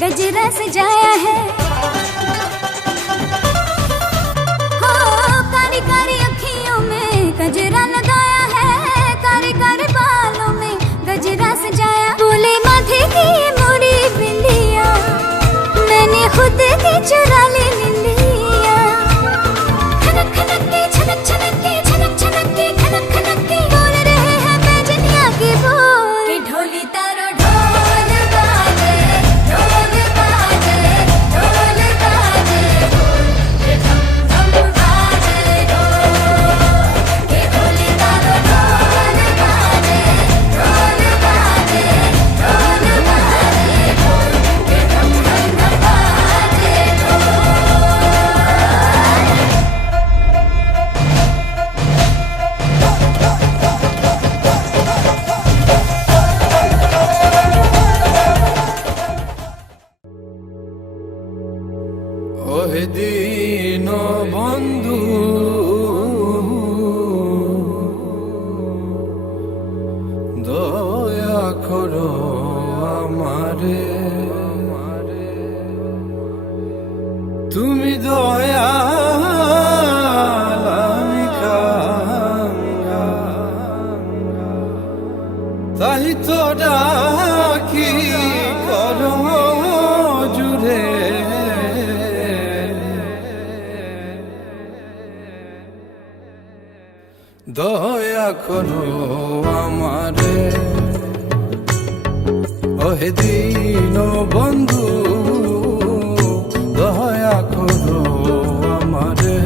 गजरा सजाया है। हो कारी कारी अखियों में गजरा लगाया है, कारी कारी बालों में गजरा सजाया। बोले माथे की ये मोड़ी बिंदिया, मैंने खुद की चुरा ली निंदिया। खनक खनक के छनक छनक के छनक छनक के खनक खनक के बोल रहे हैं बैजनिया के बोल के ढोली तारो ढोल बाजे, ढोल बाजे, ढोल बाजे, ढोल के धम धम बाजे ढोल के ढोली तारो ढोल बाजे, ढोल बाजे, ढोल बाजे ढोल के धम धम धम बाजे ढोल। ওহে দীন বন্ধু দয়া করো আমারে, তুমি দয়াল আমি কাঙ্গাল, তাই তো ডাকি করো জুড়ে। দয়া করো আমারে ওহে দীন বন্ধু, দয়া করো আমারে,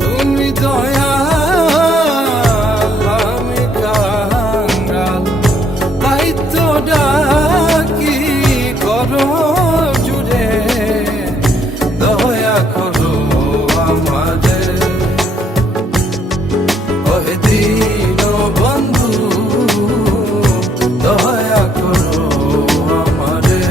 তুমি দয়াল আমি কাঙ্গাল, তাই তো ডাকি করো জুড়ে। দয়া করো আমারে ওহে দীন বন্ধু, দয়া করো আমারে।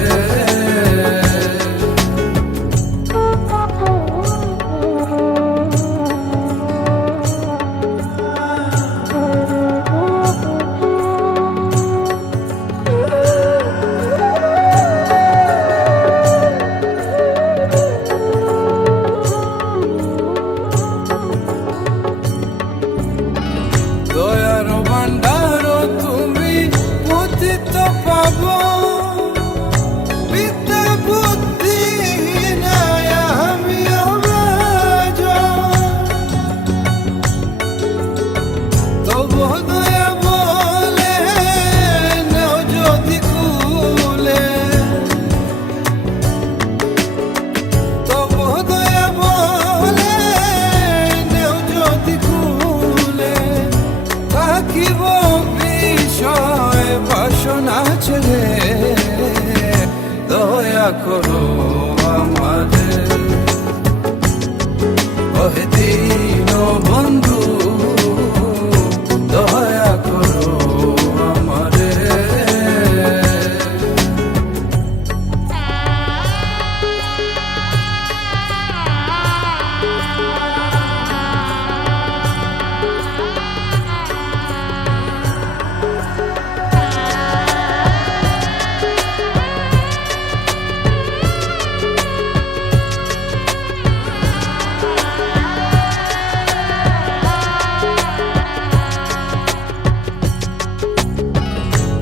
দয়ার ভান্ডার তুমি পতিত পাবো, বিদ্যা বুদ্ধি নাই আমি অবাজ, তবু দয়া বলে নেও যদি কুলে, তবু দয়া বলে নেও যদি কুলে, থাকিব বিষয় বাসনা ছেড়ে। দয়া করো আমারে ওহে দীন বন্ধু, দয়া করো আমারে।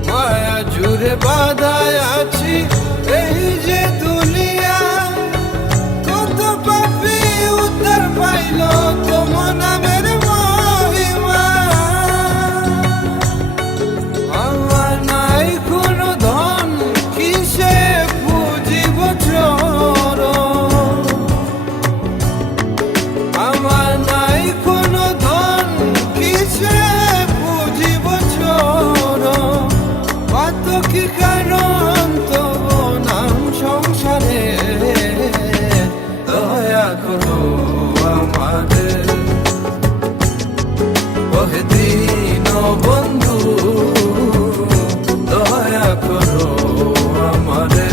মায়া জুড়ে বাঁধায় আছি এই যে দুনিয়া, কত পাপী উদ্ধার পাইল তোমার নামের মহিমা। আমার নাই কোনো ধন, কিসে পুজিব চরণ, আমার নাই কোনো ধন, কিসে পুজিব চরণ। কত কি কারণ তবু নাম সংসারে, দয়া করো আমাদের ওহে দীন বন্ধু, দয়া করো আমারে।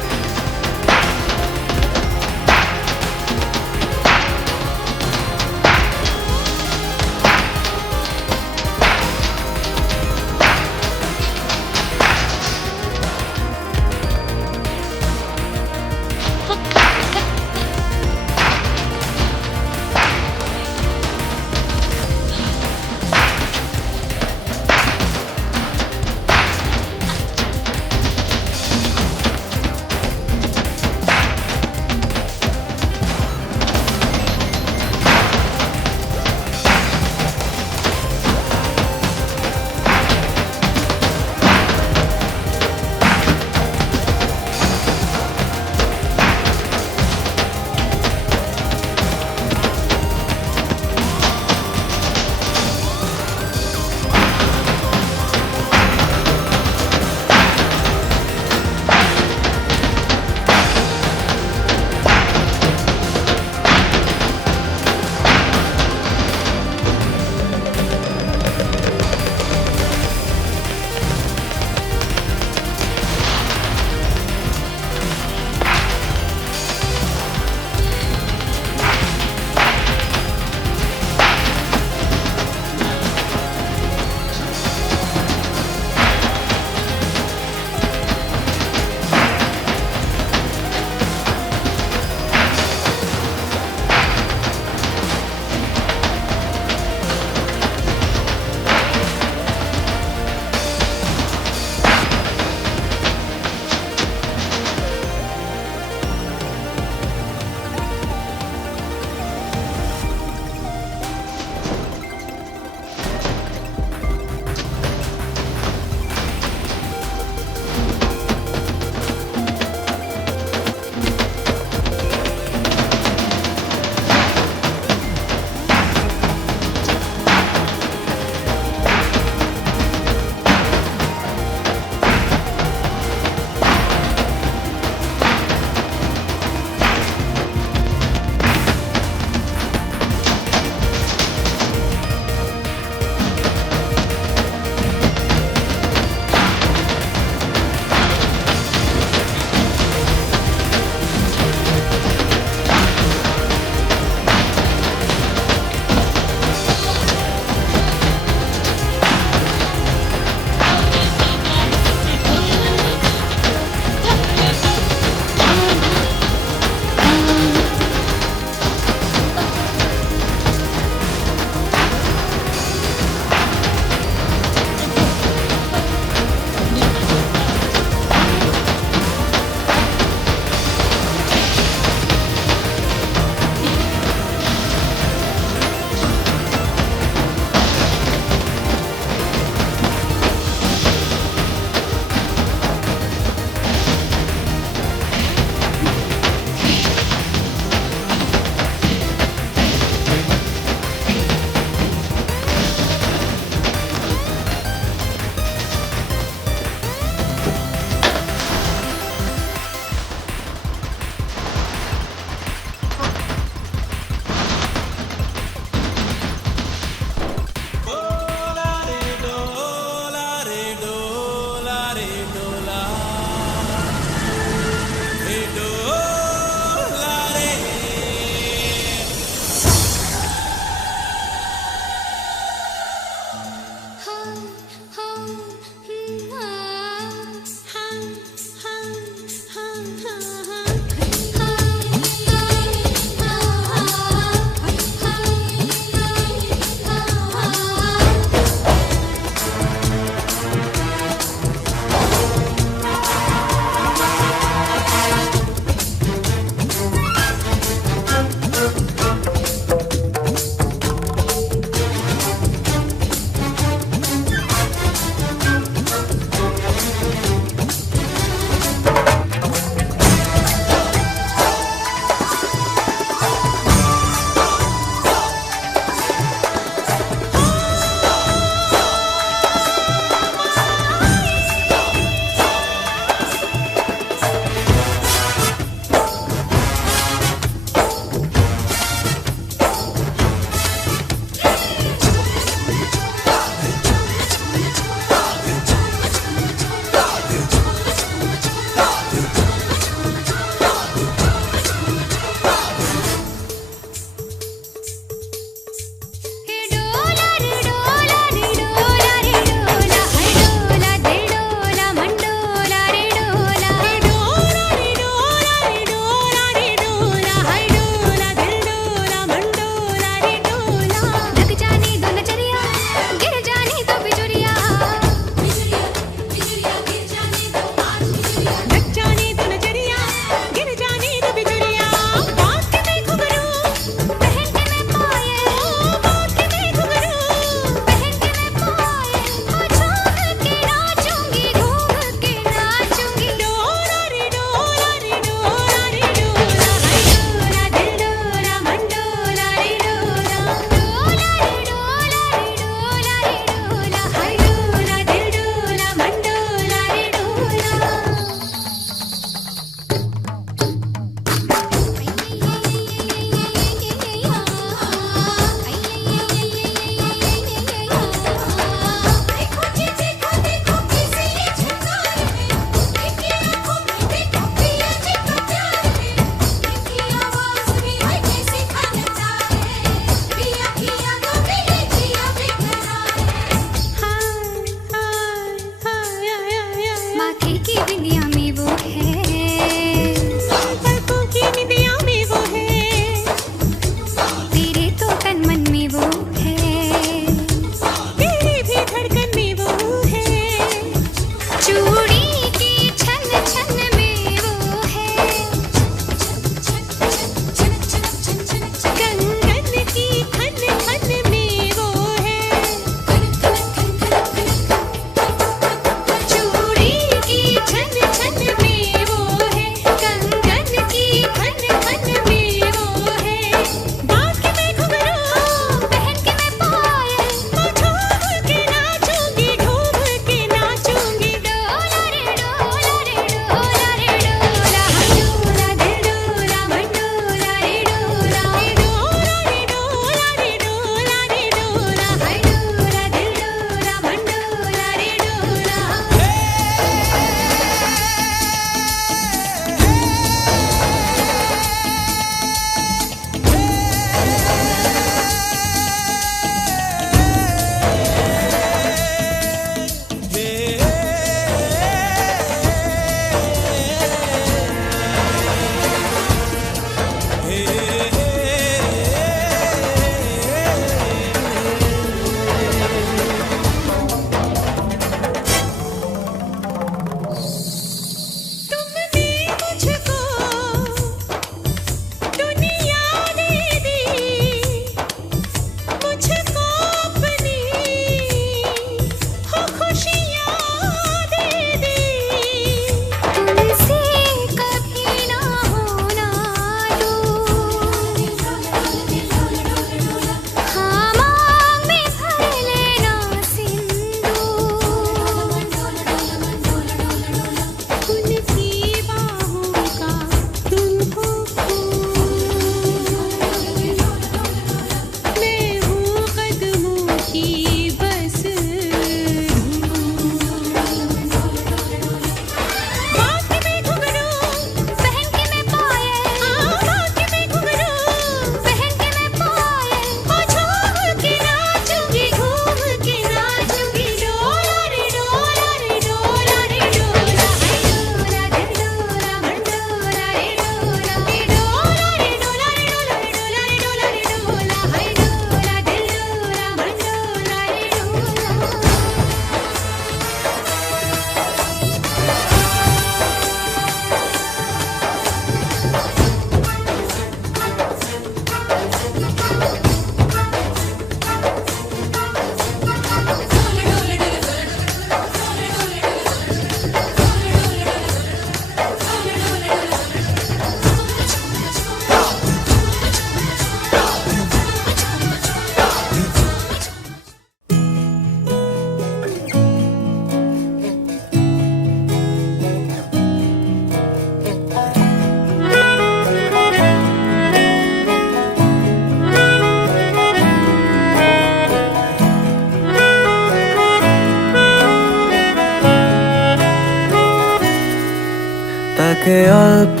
তাকে অল্প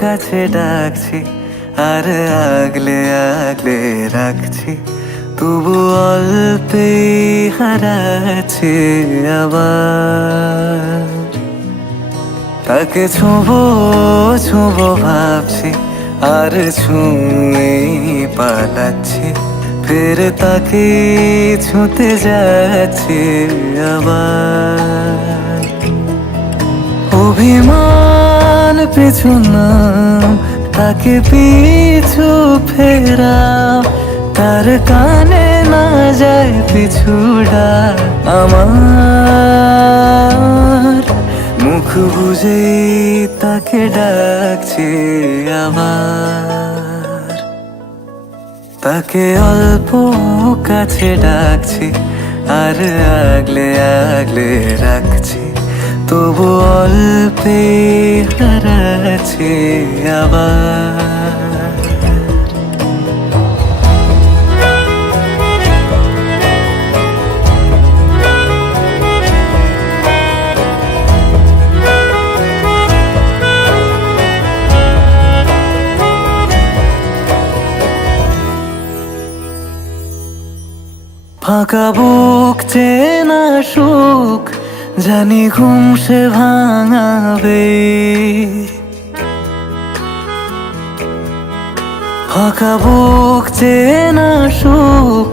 কাছে ডাকছি আর আগলে আগলে রাখছি, তবু অল্পে হারাচ্ছে আবার। তাকে ছোঁবো ছোঁবো ভাবছি আর ছুঁয়ে পালাচ্ছি, ফের তাকে ছুঁতে যাচ্ছে আবার। অভিমান পিছু নাম, তাকে পিছু ফেরাও, তার কানে না যায় পিছুডা আমার। মুখ বুঝে তাকে ডাকছে আবার। তাকে অল্প কাছে ডাকছি আর আগলে আগলে রাখছি, তবু অল্পে হারাচ্ছে আবার। ফাঁকা বুক চেনা সুখ জানি ঘুম সে ভাঙাবে, ফাঁকা বুক চেনা সুখ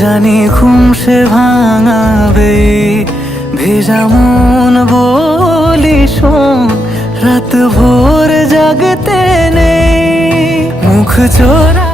জানি ঘুম সে ভাঙাবে। ভেজা মন বলি শোন, রাত ভোর জাগতে নেই, মুখ চোরা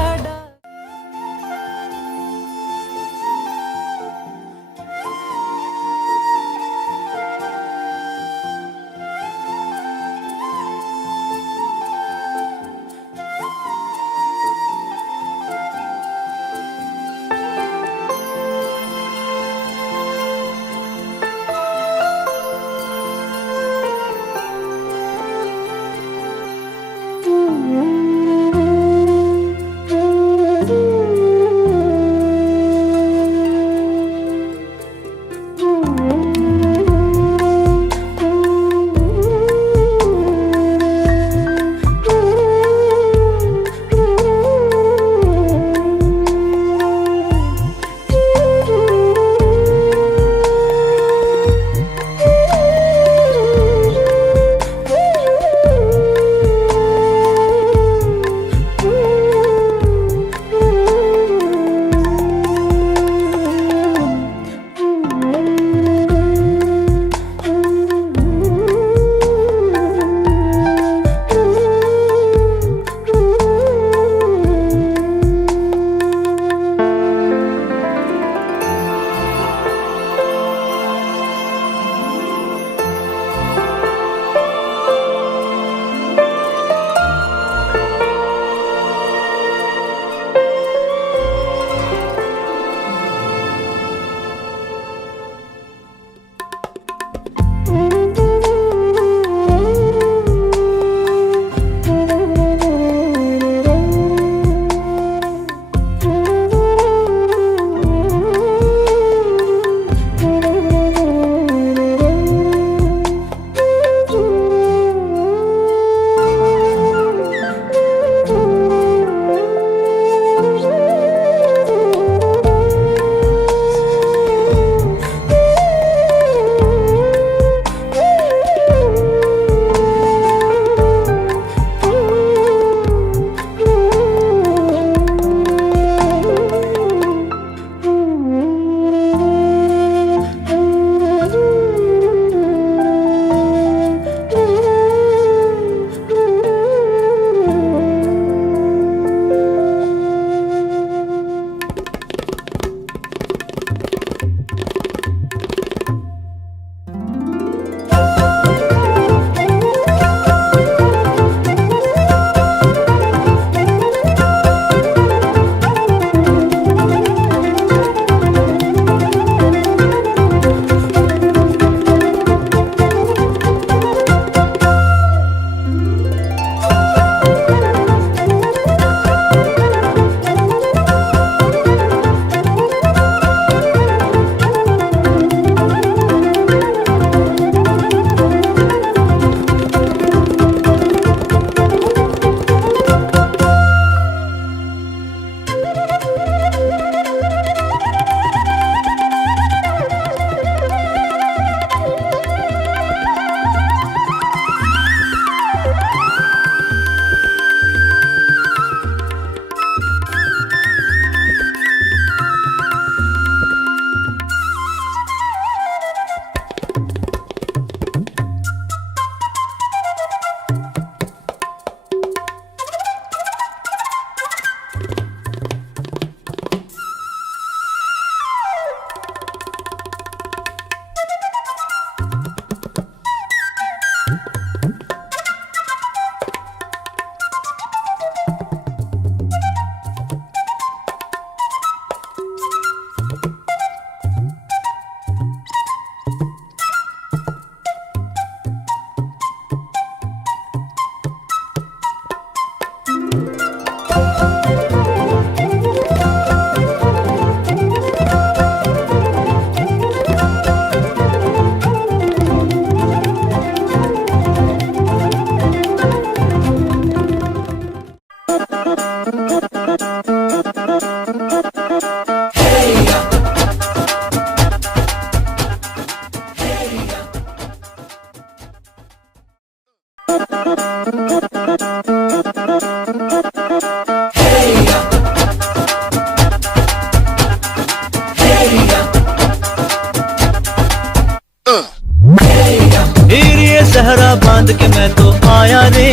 हीर ये सहरा बांध के मैं तो आया रे,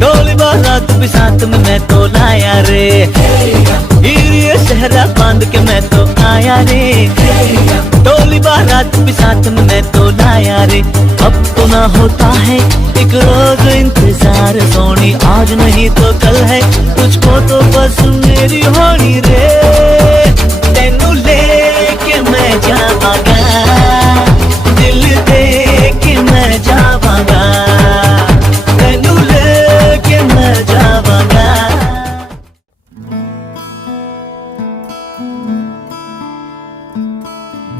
डोली बारात भी साथ में मैं तो लाया रे। हीर ये सहरा बांध के मैं तो आया रे, डोली बारात भी साथ में मैं तो लाया रे। अब तो ना होता है एक रोज इंतजार सोनी, आज नहीं तो कल है तुझको तो बस मेरी होनी रे। तेनू लेके मैं जावांगा, दिल दे के मैं जावांगा, तेनू लेके मैं जावांगा।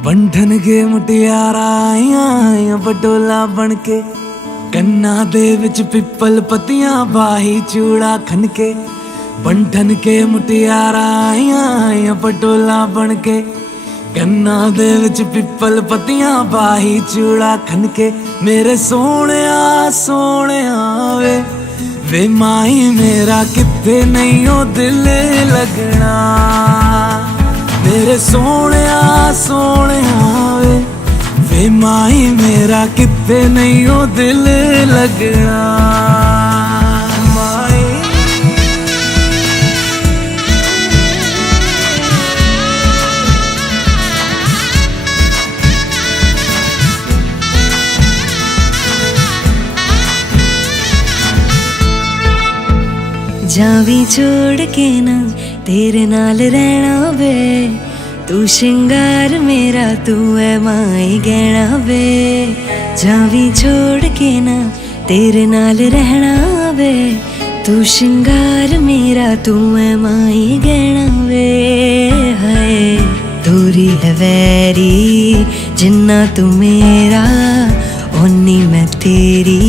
बंधन के मुटियारा आइयां बडोला बन के, कन्ना दे विच पिपल पतियां बाही चूड़ा खनके। बंधन के मुटियारा आइयां बडोला बन के, कन्ना दे विच पिपल पतियां बाही चूड़ा खनके। मेरे सोहणिया सोहणिया वे माही मेरा किते नहीं ओ दिल लगना। मेरे सोहणिया सोहणिया वे माही मेरा किते नहीं ओ दिल लगना। माही जावी छोड़ के ना तेरे नाल रहना वे, तू श्रृंगार मेरा तू है माई गहना वे। जावी छोड़ के ना तेरे नाल रहना वे, तू श्रृंगार मेरा तू है माई गहना वे। हाय दूरी है वैरी जिन्ना तू मेरा, ओनी मैं तेरी।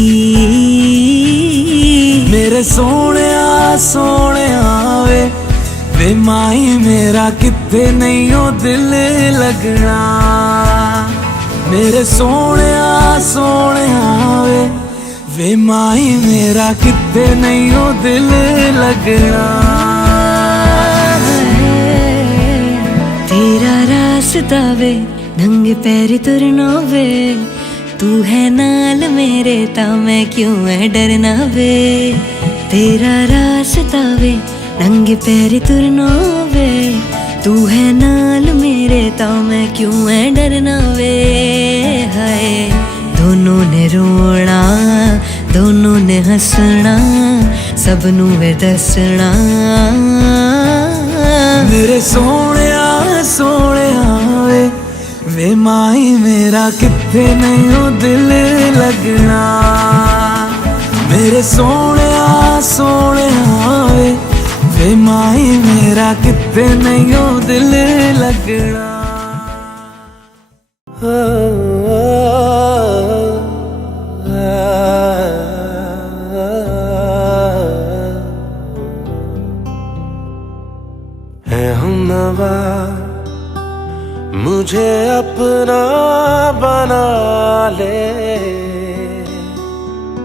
मेरे सोहणिया सोहणिया वे माही मेरा किते नहीं ओ दिल लगना। मेरे सोहणिया सोहणिया वे माही मेरा किते नहीं ओ दिल लगना। तेरा रास्ता वे नंगे पैर तुरना वे, तू है नाल मेरे ता मैं क्यों है डरना वे। तेरा रास्ता वे नंगे पैर तुरना वे, तू है नाल मेरे ता मैं क्यों है डरना वे। हाय दोनों ने रोना दोनों ने हंसना, सबनू वे दसना। मेरे सोहणिया सोहणिया वे माही मेरा किथे नहीं ओ दिल लगना। मेरे सोहणिया सोहणिया वे माही मेरा किथे नहीं ओ दिल लगना। है हमनवा मुझे अपना बना ले,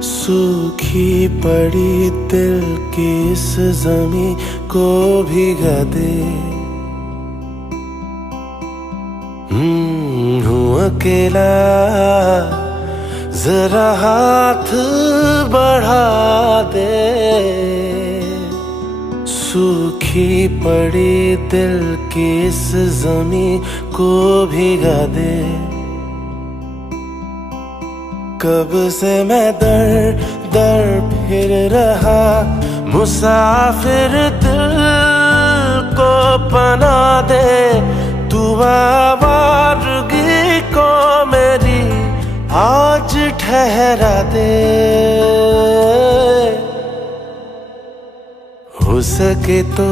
सूखी पड़ी दिल की इस ज़मीं को भिगा दे। हूँ अकेला जरा हाथ बढ़ा दे, सूखी पड़ी दिल की इस ज़मीं को भिगा दे। कब से मैं दर दर फिर रहा, मुसाफिर दिल को पना दे। तू आवारगी को मेरी आज ठहरा दे। हो सके तो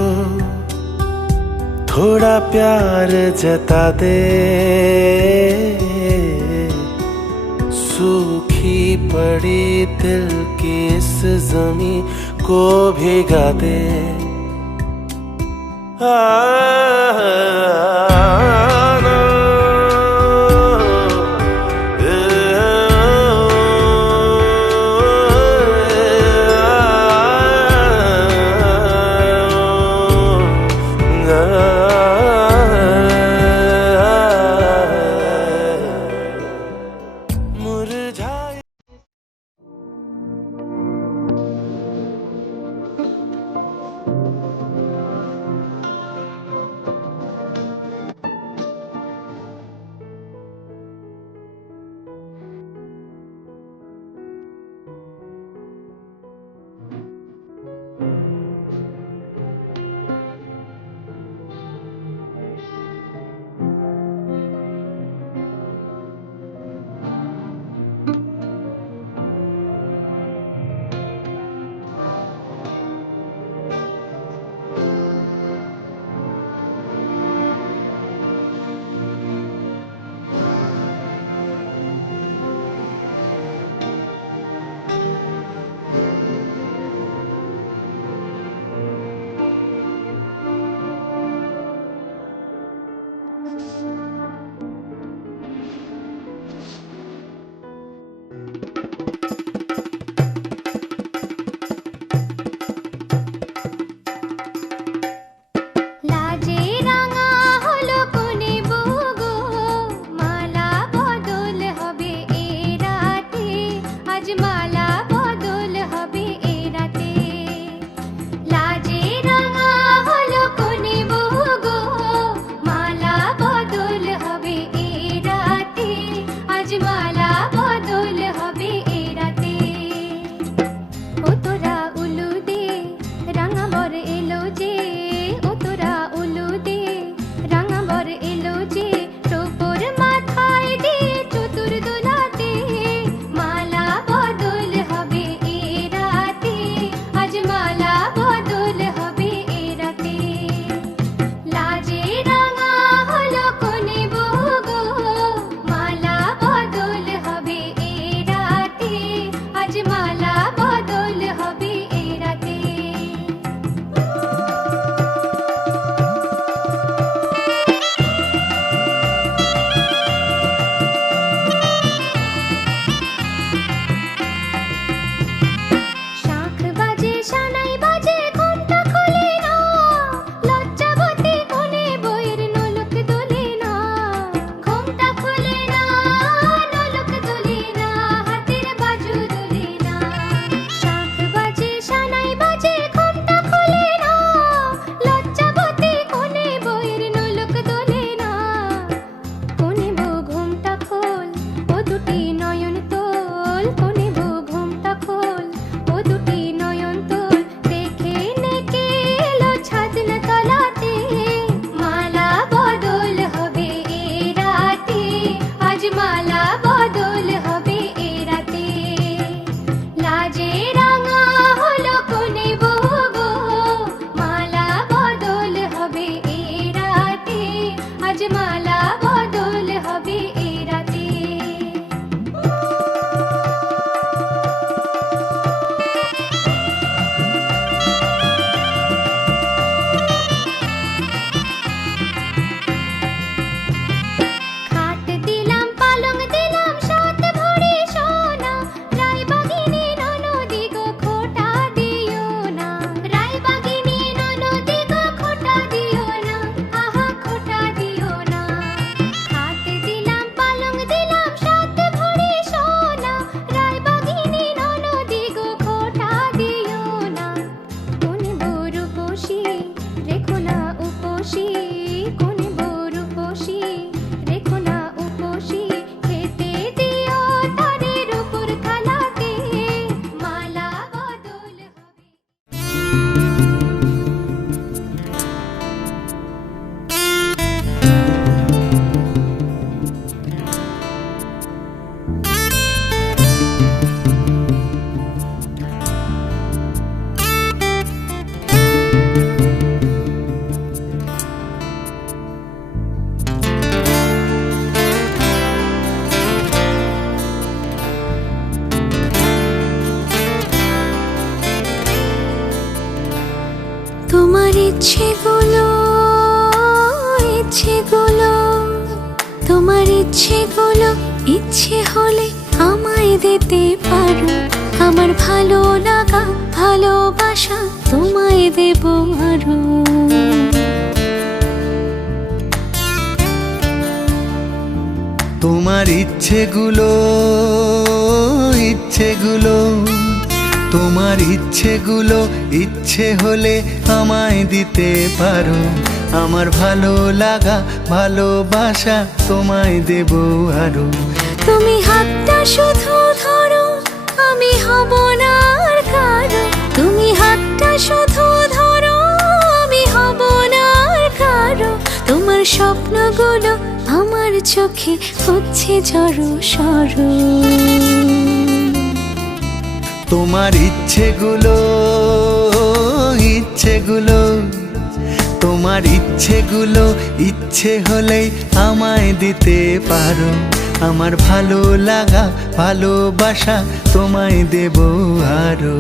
थोड़ा प्यार जता दे, सूखी पड़ी दिल की इस ज़मीं को भिगा दे। मुरझा লাজে রাঙা হলো কোনে বউ গো, মালা বদল হবে এ রাতে, আজ মালা বদল হবে এ রাতে। লাজে রাঙা হলো কোনে বউ গো, মালা বদল হবে এ রাতে, আজ মালা বদল হবে এ রাতে। ও তোরা উলু দে রাঙা বর এলো যে, ও তোরা উলু দে রাঙা বর এলো যে, টোপর মাথায় দিয়ে চতুর দোলাতে, মালা বদল হবে এ রাতে, আজ মালা বদল হবে এ রাতে। লাজে রাঙা হলো কোনে বউ গো, মালা বদল হবে এ রাতে, আজ মালা বদল হবে এ রাতে। শাঁখ বাজে সানাই বাজে ঘন্টা খোলে না, লজ্জাবতী কোনে বইয়ের নোলক দোলে না, ঘোমটা খোলে না, নোলক দোলে না, হাতের বাজু দোলে না। শাঁখ বাজে সানাই বাজে ঘন্টা খোলে না, লজ্জাবতী কোনে বইয়ের নোলক দোলে না। কোনে বউ ঘোমটা খোল, ও দুটি নয়ন তোল, কোনে বউ ঘোমটা খোল, ও দুটি নয়ন তোল, দেখে নেকে এলো ছাদনা তলাতে, মালা বদল হবে এ রাতে, আজ মালা বদল হবে এ রাতে। লাজে রাঙা হলো কোনে বউ গো, মালা বদল হবে এ রাতে, আজ মালা বদল হবে এ রাতে। খাট দিলাম পালং দিলাম সাত ভরি সোনা, রায়বাগিনী ননদি গো খোটা দিও না, রায়বাগিনী ননদি গো খোটা দিও না, আহা খোটা দিও না। খাট দিলাম পালং দিলাম সাত ভরি সোনা, রায়বাগিনী ননদি গো খোটা দিও না। কোনে বউ রূপসী রেখো না উপসী, কোনে বউ রূপসী রেখো না উপসী, খেতে দিও তারের উপর থালাতে, মালা বদল হবে। তোমার ইচ্ছেগুলো, ইচ্ছেগুলো, তোমার ইচ্ছেগুলো ইচ্ছে হলে আমায় দিতে পারো, আমার ভালো লাগা ভালোবাসা তোমায় দেব আরো। তোমার ইচ্ছেগুলো, ইচ্ছেগুলো, তোমার ইচ্ছেগুলো ইচ্ছে হলে আমায় দিতে পারো, আমার ভালো লাগা ভালোবাসা তোমায় দেব আরো। তুমি হাতটা শুধু ধরো, আমি হব না আর কারো, তুমি হাতটা শুধু ধরো, আমি হব না আর কারো। তোমার স্বপ্নগুলো আমার চোখে হচ্ছে জড়ো সরো। তোমার ইচ্ছেগুলো, ইচ্ছেগুলো, তোমার ইচ্ছেগুলো ইচ্ছে হলেই আমায় দিতে পারো, আমার ভালো লাগা ভালোবাসা তোমায় দেব আরো।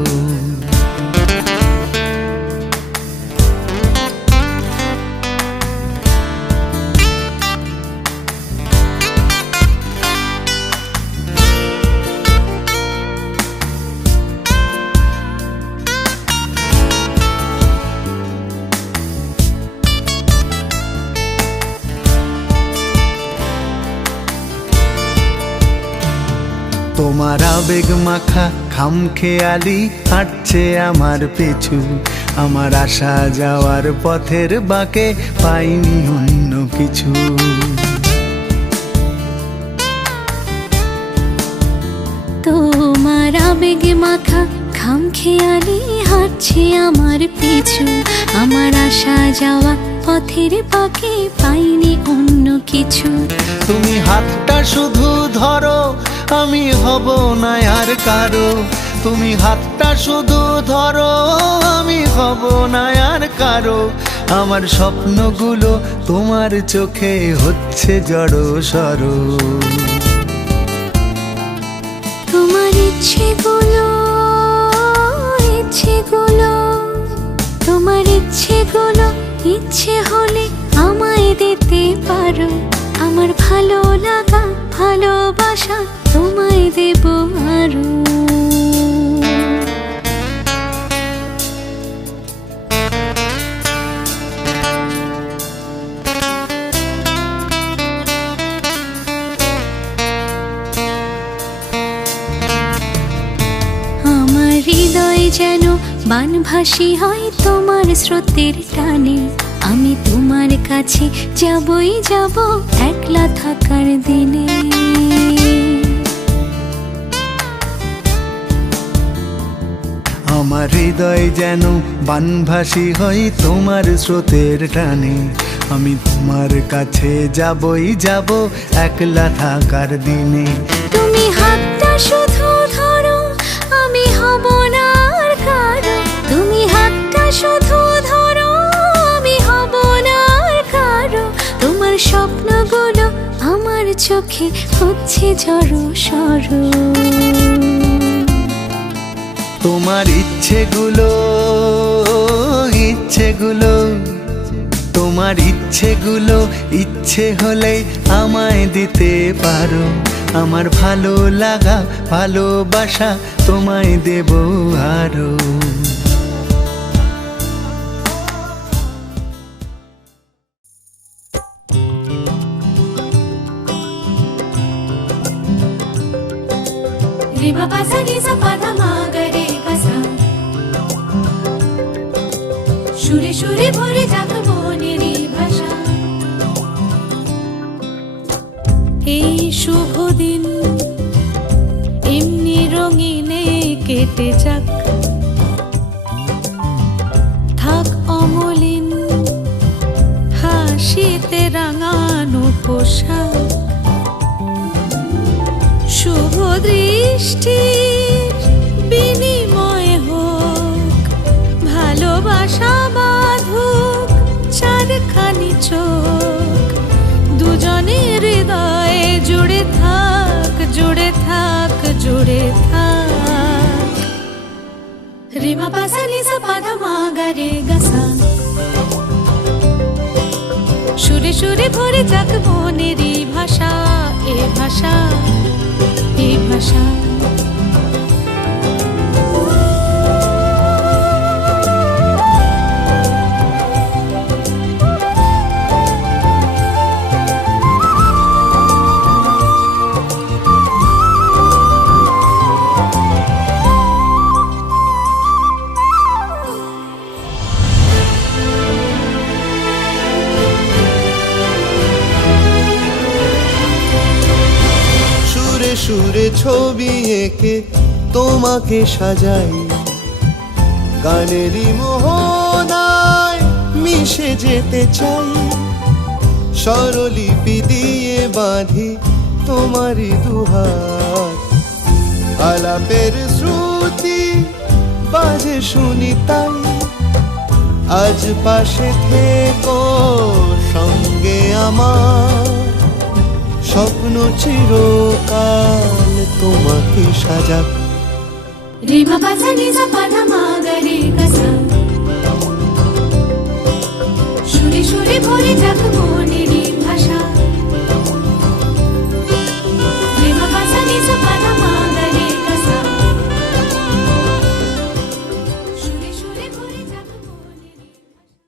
তোমার আবেগ মাখা খামখেয়ালি হাঁটছে আমার পিছু, আমার আসা যাওয়ার পথের বাঁকে পাইনি অন্য কিছু। তোমার আবেগে মাখা খামখেয়ালি হাঁটছে আমার পিছু, আমার আসা যাওয়া পথের বাঁকে পাইনি অন্য কিছু। তুমি হাতটা শুধু ধরো, আমি হব না আর কারো। তুমি হাতটা শুধু ধরো, আমি হব না আর কারো। আমার স্বপ্নগুলো তোমার চোখে হচ্ছে জড়ো সরো। তোমার ইচ্ছেগুলো, ইচ্ছেগুলো, তোমার ইচ্ছেগুলো ইচ্ছে হলে আমায় দিতে পারো। আমার ভালো লাগা ভালোবাসা তোমায় দেব আরো। আমার হৃদয় যেন বানভাসী হয় তোমার স্রোতের টানে। আমি তোমার কাছে যাবই যাব একলা থাকার দিনে। আমার হৃদয় যেন বানভাসী হয় তোমার স্রোতের টানে। আমি তোমার কাছে যাবই যাব একলা থাকার দিনে। তুমি হাতটা শুধু ধরো, আমি হব না আর কারো। তুমি হাতটা শুধু ধরো, আমি হব না আর কারো। তোমার স্বপ্নগুলো আমার চোখে হচ্ছে জড়ো সরো। তোমার ইচ্ছেগুলো, ইচ্ছেগুলো, তোমার ইচ্ছেগুলো ইচ্ছে হলে আমায় দিতে পারো। আমার ভালো লাগা ভালোবাসা তোমায় দেব আরো। রিমা পাসা নিসা পাধা মাগরে কাসা, সুরে সুরে ভরে যাক মনেরই ভাষা। এই শুভ দিন এমনি রঙিনে কেটে যাক, থাক অমলিন হাসিতে রাঙানো পোশাক। শুভ দৃষ্টির বিনিময় হোক, ভালোবাসা বাঁধুক চারখানি চোখ। দুজনের হৃদয়ে জুড়ে থাক, জুড়ে থাক, জুড়ে থাক। রিমা পাসা নিসা পাধা মাগরে গাসা, সুরে সুরে ভরে যাক মনেরই ভাষা। এ ভাষা, এ ভাষা। সুরে ছবি এঁকে তোমাকে সাজাই, গানেরই মোহনায় মিশে যেতে চাই। স্বরলিপি দিয়ে বাঁধি তোমারই দুহাত, আলাপের শ্রুতি বাজে শুনি তাই। আজ পাশে থেকো সঙ্গে আমার, স্বপ্ন চিরকাল তোমাকে সাজাক। রিমা পাসা নিসা পাধা মাগরে কাসা, সুরে সুরে ভরে যাক মনেরই ভাষা। রিমা পাসা নিসা পাধা মাগরে কাসা, সুরে সুরে ভরে যাক মনেরই ভাষা।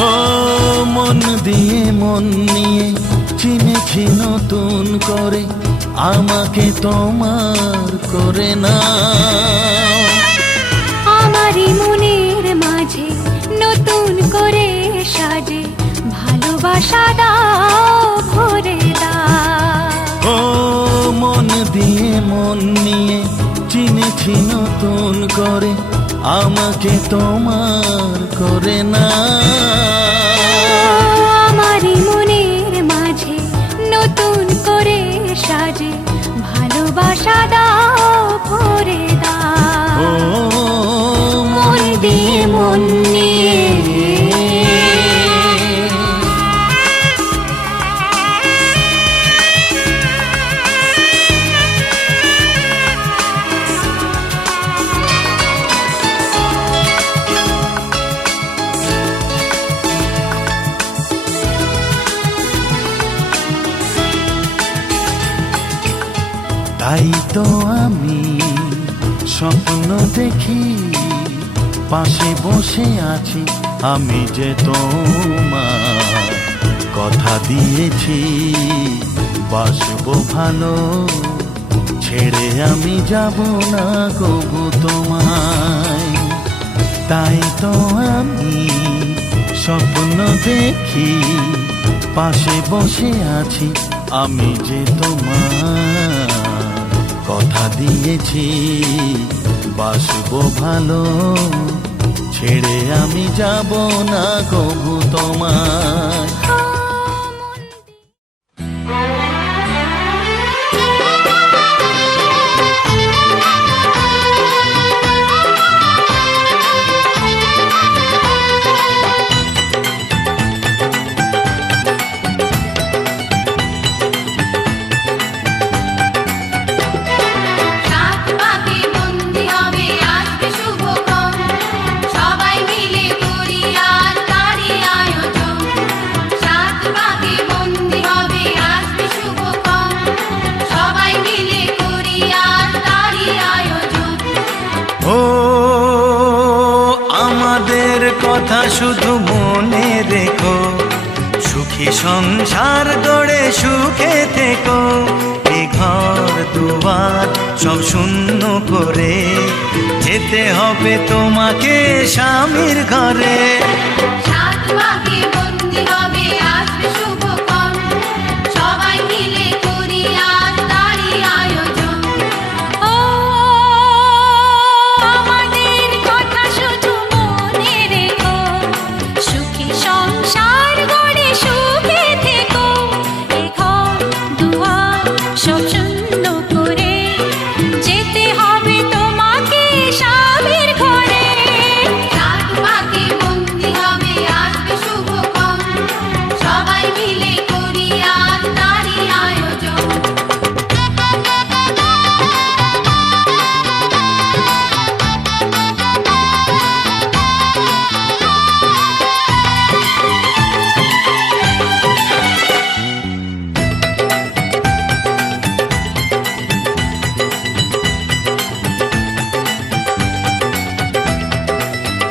ও মন দিয়ে মন নিয়ে চিনেছি নতুন করে, আমাকে তোমার করে না। আমারই মনের মাঝে নতুন করে সাজে ভালোবাসা দাও ভরে দাও। ও মন দিয়ে মন নিয়ে চিনেছি নতুন করে, আমাকে তোমার করে না। আমারই মনের মাঝে নতুন করে সাজে ভালোবাসা দাও ভরে দাও। ও মন দিয়ে মন নিয়ে তাই তো আমি স্বপ্ন দেখি, পাশে বসে আছি আমি যে তোমার। কথা দিয়েছি বাসবো ভালো, ছেড়ে আমি যাব না কবু তোমায়। তাই তো আমি স্বপ্ন দেখি, পাশে বসে আছি আমি যে তোমার। কথা দিয়েছি বাসবো ভালো, ছেড়ে আমি যাব না কবু তোমায়। কথা শুধু মনে রেখো, সুখী সংসার গড়ে সুখে থেকো। এ ঘর দুয়ার সব শূন্য করে যেতে হবে তোমাকে স্বামীর ঘরে।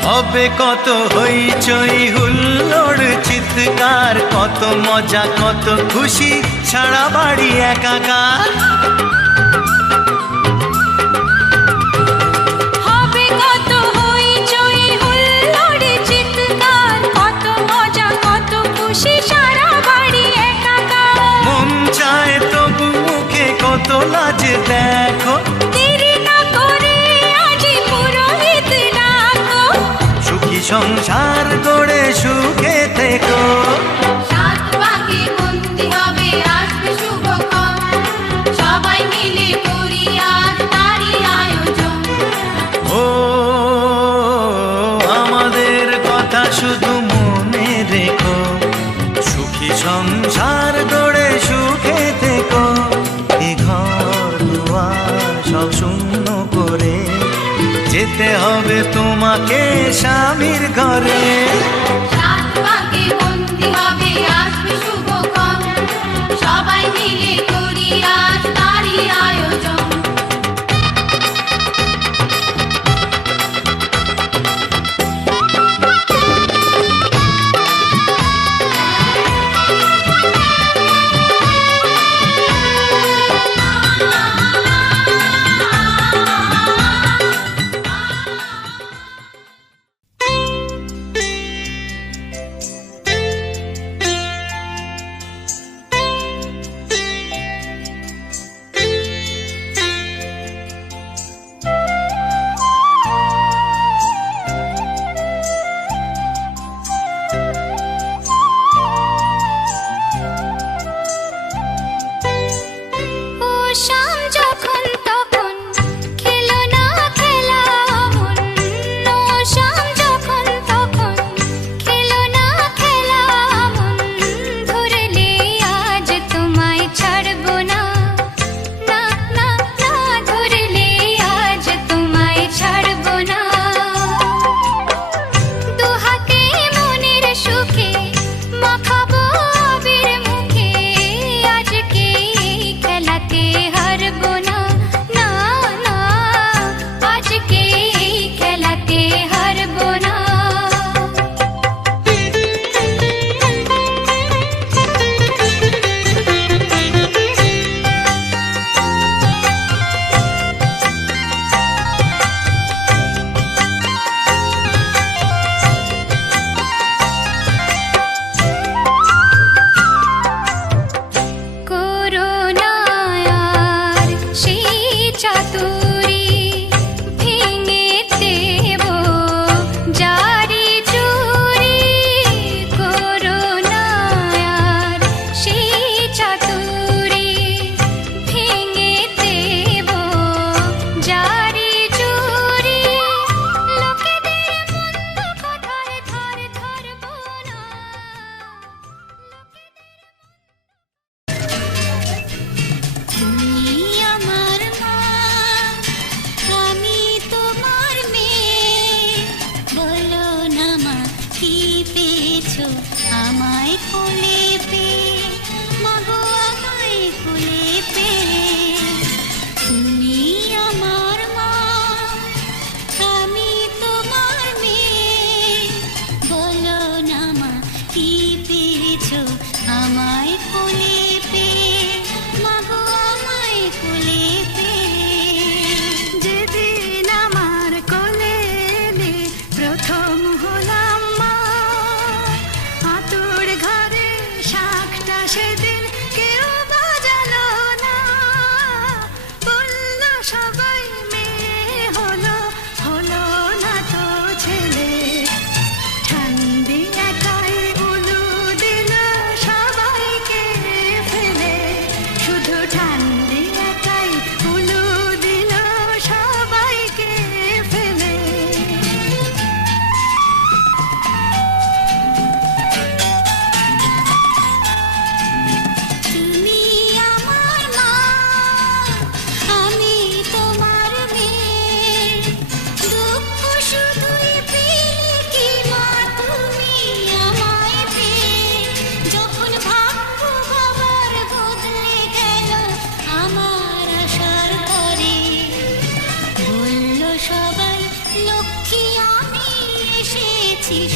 হবে কত হইচই হুল্লোড় চিৎকার, কত মজা কত খুশি সারা বাড়ি একাকার। হবে কত হইচই হুল্লোড় চিৎকার, কত মজা কত খুশি সারা বাড়ি একাকার। মন চায় তবু মুখে কত লাজ দেখো, দেরি না করে আজি পুরোহিত ডাকো। সুখী সংসার গড়ে সুখে থেকো। সাত পাকে বন্দি হবে আসবে শুভক্ষণ, সবাই মিলে অন্য করে যেতে হবে তোমাকে স্বামীর ঘরে। সাত পাকে বন্দি হবে আসবে শুভক্ষণ, সবাই মিলে করি আজ তারই আয়োজন।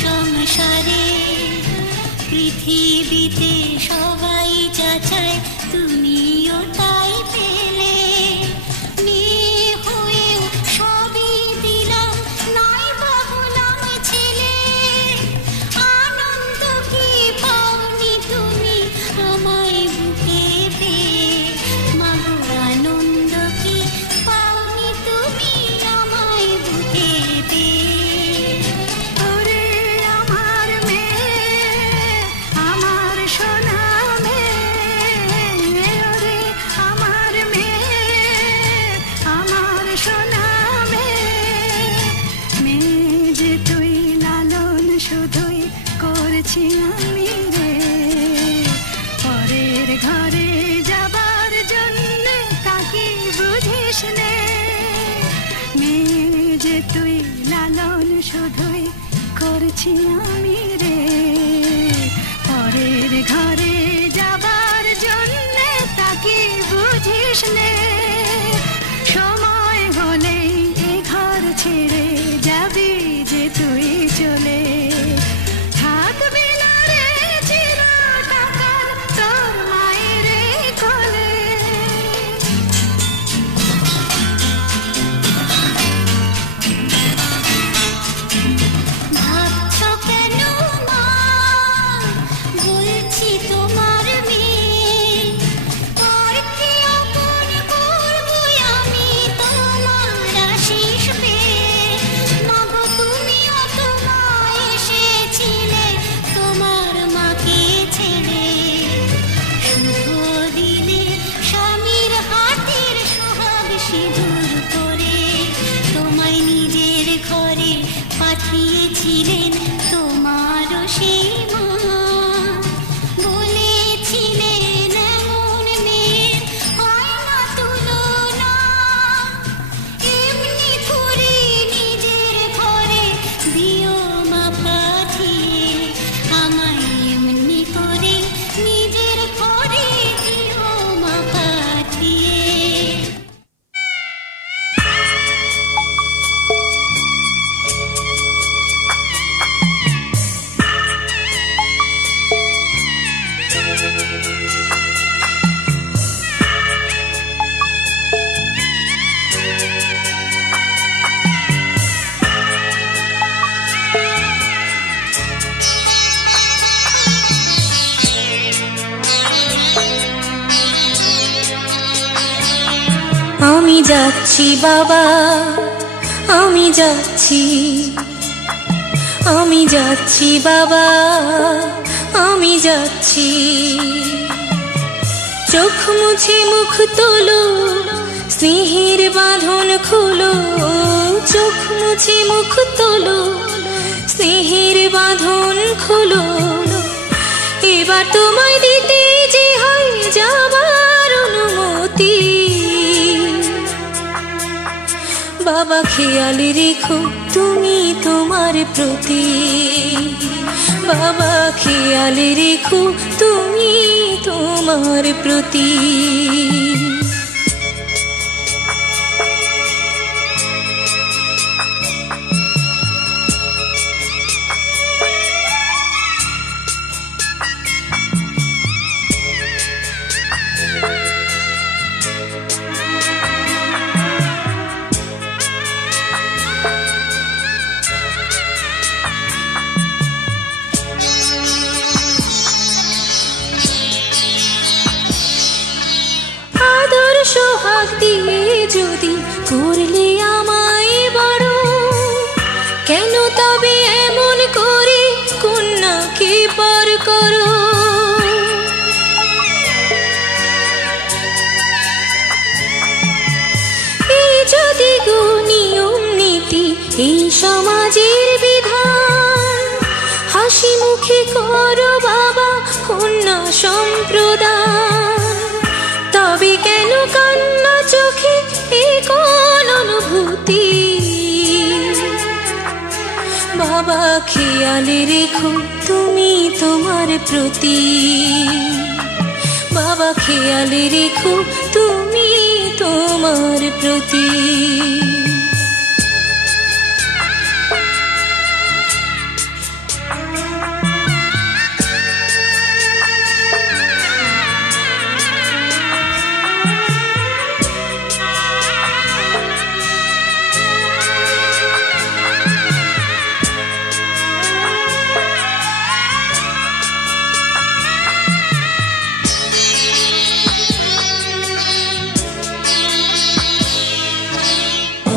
সংসারে পৃথিবীতে সবাই যা চায় তুমিও তাই পেলে মেয়ে হয়েও সবই দিলাম নাই বা হলাম ছেলে আনন্দ কি পাওনি তুমি আমায় বুকে পেয়ে মাগো আনন্দ কি পাওনি তুমি আমায় বুকে পেয়ে আমি রে পরের ঘরে যাবার জন্য তাকে বুঝিস নে মিলন শুধুই করছি আমি রে, পরের ঘরে যাবার জন্যে তাকে বুঝিস নে, সময় হলেই এ ঘর ছেড়ে যাবি যে তুই চলে, থাকবি না রে চিরটাকার তোর মায়ের কোলে। ভাবছো কেন মা, বলছি তোমার মেয়ে, আর কি আপন করবো আমি তোমার আশিস পেয়ে। মাগো তুমিও তো মা এসেছিলে তোমার মাকে ছেড়ে, শুভ দিলে স্বামীর হাতের সোহাগ সিঁদুর করে, তোমায় নিজের ঘরে পাঠিয়েছিলেন তোমারও সেই মা, বলেছিলেন এমন মেয়ের হয় না তুলনা, এমনি করে নিজের ঘরে দিও মা পাঠিয়ে, আমায় এমনি করে নিজের ঘরে দিও মা পাঠিয়ে। আমি যাচ্ছি বাবা, আমি যাচ্ছি, আমি যাচ্ছি বাবা, আমি যাচ্ছি, চোখ মুছে মুখ তোলো, স্নেহের বাঁধন খোলো, চোখ মুছে মুখ তোলো, স্নেহের বাঁধন খোলো, এবার তোমায় দিতে যে হয় যাবার অনুমতি। বাবা খেয়াল রেখো তুমি তোমার প্রতি, বাবা খেয়াল রেখো তুমি তোমার প্রতি। সোহাগ দিয়ে যদি করলে আমায় বড়, কেন তবে এমন করে কন্যাকে পর করো। এই যদি গো নিয়ম নীতি এই সমাজের বিধান, হাসি মুখে করো বাবা কন্যা সম্প্রদান, তবে কেন কান্না চোখে এ কোন অনুভূতি। বাবা খেয়াল রেখো তুমি তোমার প্রতি, বাবা খেয়াল রেখো তুমি তোমার প্রতি।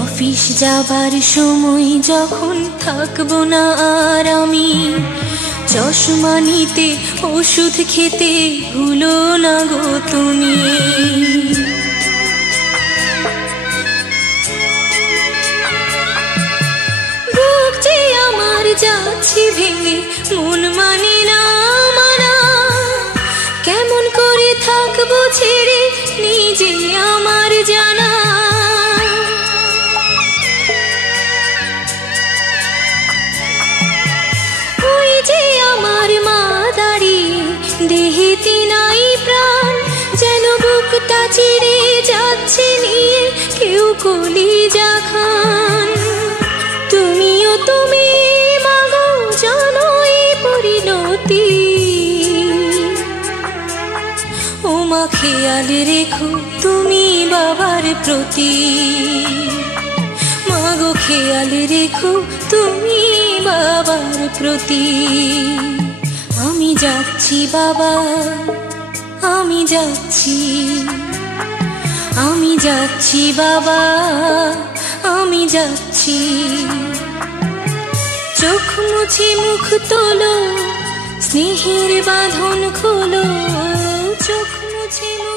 অফিস যাবার সময় যখন থাকবো না আর আমি, চশমা নিতে ওষুধ খেতে ভুলো না গো তুমি। বুক যে আমার যাচ্ছে ভেঙে, মন মানে না মানা, কেমন করে থাকবো ছেড়ে নিজে আমার জানা। কলিজা খান। তুমিও তুমি মাগো জানো এই পরিণতি, ও মা খেয়াল রেখো তুমি বাবার প্রতি, মাগো খেয়াল রেখো তুমি বাবার প্রতি। আমি যাচ্ছি বাবা, আমি যাচ্ছি, আমি যাচ্ছি বাবা, আমি যাচ্ছি। চোখ মুছে মুখ তোলো, স্নেহের বাঁধন খোলো, চোখ মুছে মুখ